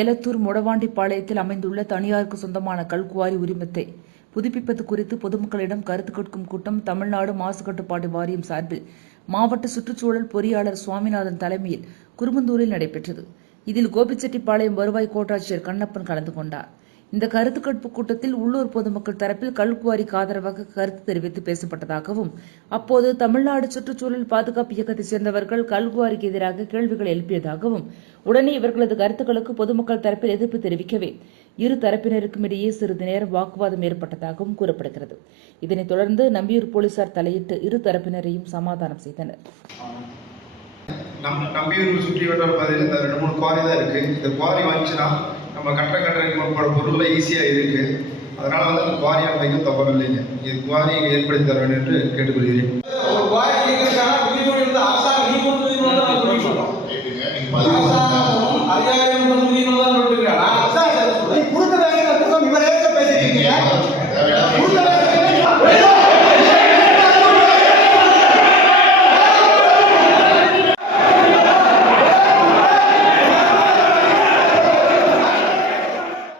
எலத்தூர் மொடவாண்டிப்பாளையத்தில் அமைந்துள்ள தனியாருக்கு சொந்தமான கல்குவாரி உரிமத்தை புதுப்பிப்பது குறித்து பொதுமக்களிடம் கருத்து கேட்கும் கூட்டம் தமிழ்நாடு மாசு கட்டுப்பாட்டு வாரியம் சார்பில் மாவட்ட சுற்றுச்சூழல் பொறியாளர் சுவாமிநாதன் தலைமையில் குருமந்தூரில் நடைபெற்றது. இதில் கோபிச்செட்டிப்பாளையம் வருவாய் கோட்டாட்சியர் கண்ணப்பன் கலந்து கொண்டார். இந்த கருத்து கேட்பு கூட்டத்தில் உள்ளூர் பொதுமக்கள் தரப்பில் கல்குவாரிக்கு ஆதரவாக கருத்து தெரிவித்து பேசப்பட்டதாகவும், அப்போது தமிழ்நாடு சுற்றுச்சூழல் பாதுகாப்பு இயக்கத்தைச் சேர்ந்தவர்கள் கல்குவாரிக்கு எதிராக கேள்விகள் எழுப்பியதாகவும், உடனே இவர்களது கருத்துக்களுக்கு பொதுமக்கள் தரப்பில் எதிர்ப்பு தெரிவிக்கவே இரு தரப்பினருக்கும் இடையே சிறிது நேரம் வாக்குவாதம் ஏற்பட்டதாகவும் கூறப்படுகிறது. இதனைத் தொடர்ந்து நம்பியூர் போலீசார் தலையிட்டு இரு தரப்பினரையும் சமாதானம் செய்தனர். நம்பியூர் சுற்றி வட்டார பகுதியில் இந்த 2-3 குவாரி தான் இருக்கு. இந்த குவாரி வந்துச்சுன்னா நம்ம கட்டுற பொருள் ஈஸியாக இருக்கு. அதனால அந்த குவாரி அமைக்கும் தப்பம் இல்லைங்க. இது குவாரியை ஏற்படுத்தி தர வேண்டும் என்று கேட்டுக்கொள்கிறேன்.